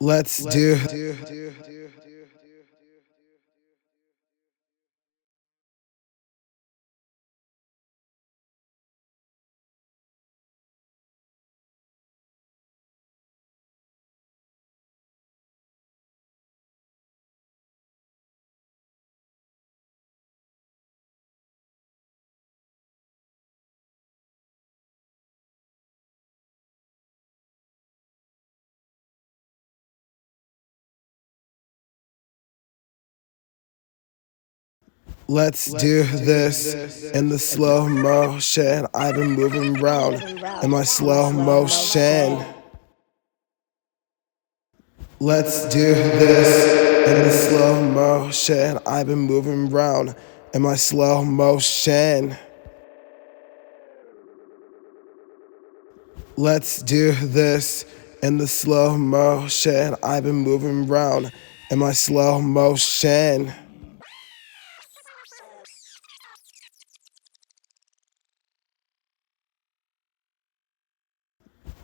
Let's do. Let's do this in the slow motion. I've been moving round in my slow motion. Let's do this in the slow motion. I've been moving round in my slow motion. Let's do this in the slow motion. I've been moving round in my slow motion.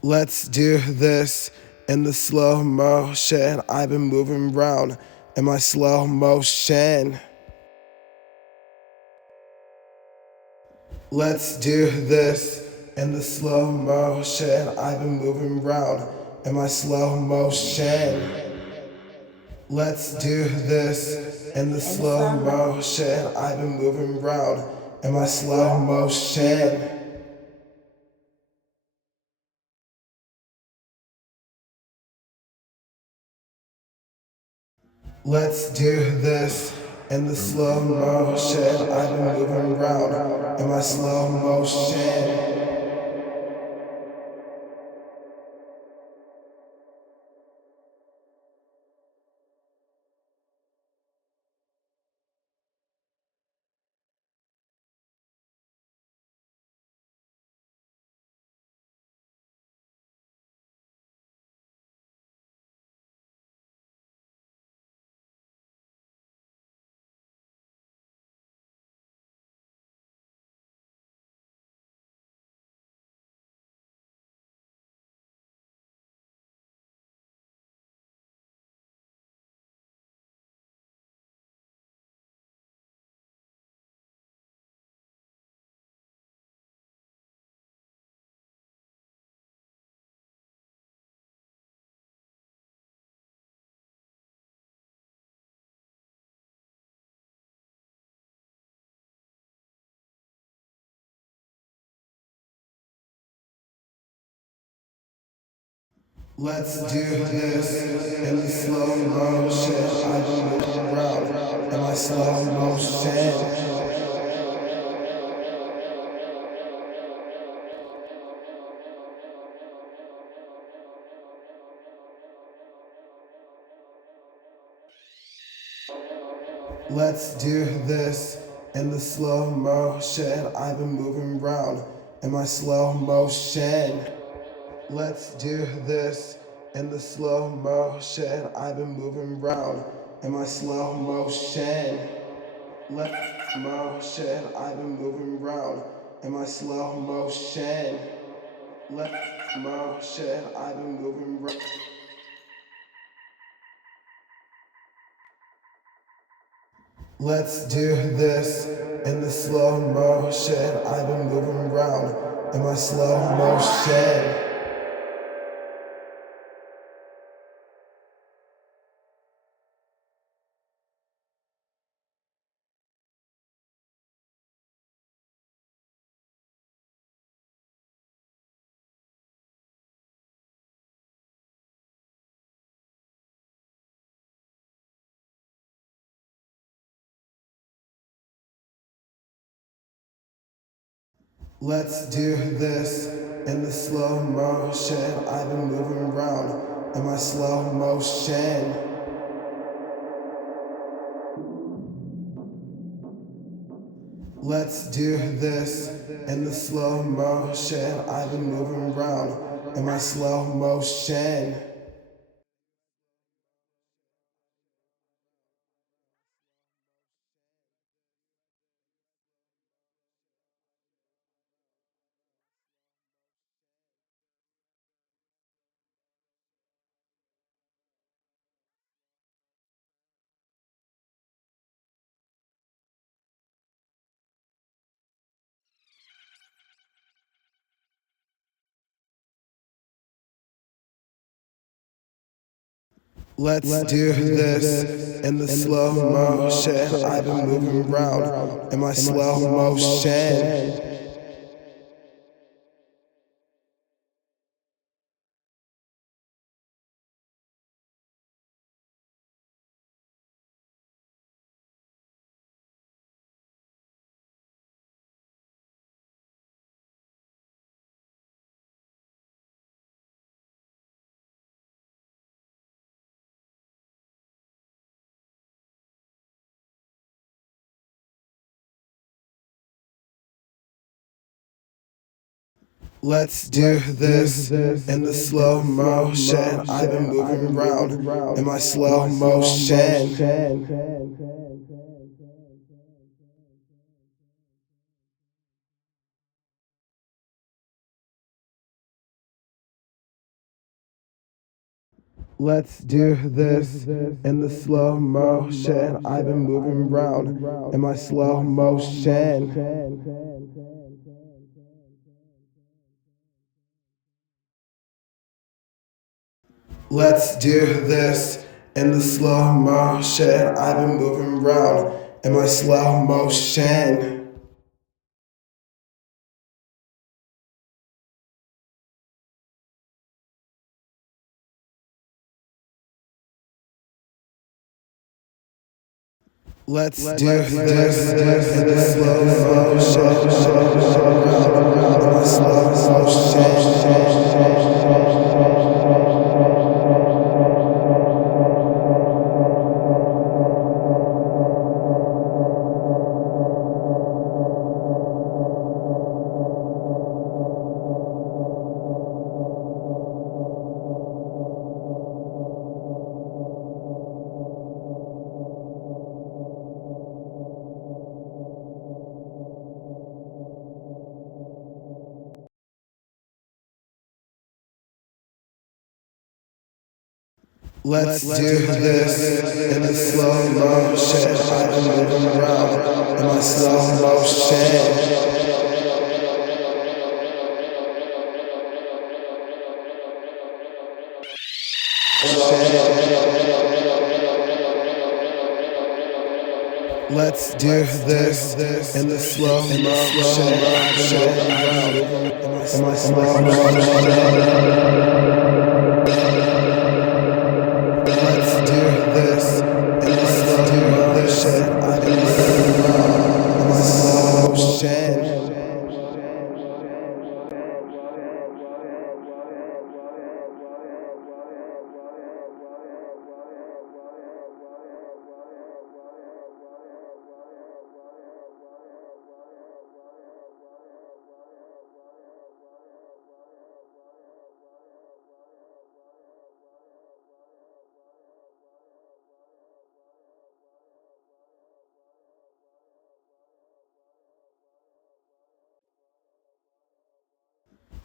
Let's do this in the slow motion. I've been moving round in my slow motion. Let's do this in the slow motion. I've been moving round in my slow motion. Let's do this in the slow motion. I've been moving round in my slow motion. Let's do this in the slow motion. I've been moving round in my slow motion. Let's do this in the slow motion. I've been moving round in my slow motion. Let's do this in the slow motion. I've been moving round in my slow motion. Let's do this in the slow motion. I've been moving round in my slow motion. Let's motion. I've been moving round in my slow motion. Let's motion. I've been moving round. Let's do this in the slow motion. I've been moving round in my slow motion. Let's do this in the slow motion. I've been moving round in my slow motion. Let's do this in the slow motion. I've been moving round in my slow motion. Let's do this in the slow motion. I've been moving around in my slow motion. Let's do this in the slow motion. I've been moving around in my slow motion. Let's do this in the slow motion. I've been moving around in my slow motion. Let's do this in the slow motion. I've been moving around in my slow motion. Let's do this in the slow motion. In my slow motion. Let's do this in the slow motion. I've been moving around in my slow motion. Let's do this in the slow motion. I've been moving around in my slow motion. Let's do this in the slow motion. I've been moving around in my slow motion.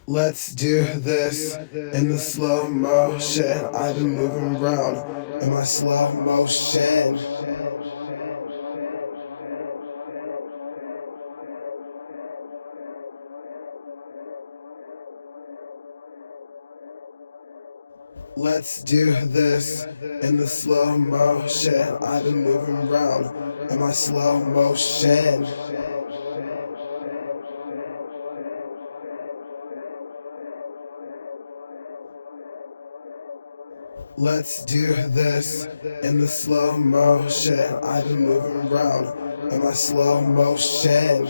Let's do this in the slow motion. I've been moving around in my slow motion. Let's do this in the slow motion. I've been moving around in my slow motion. Let's do this in the slow motion. I've been moving around in my slow motion.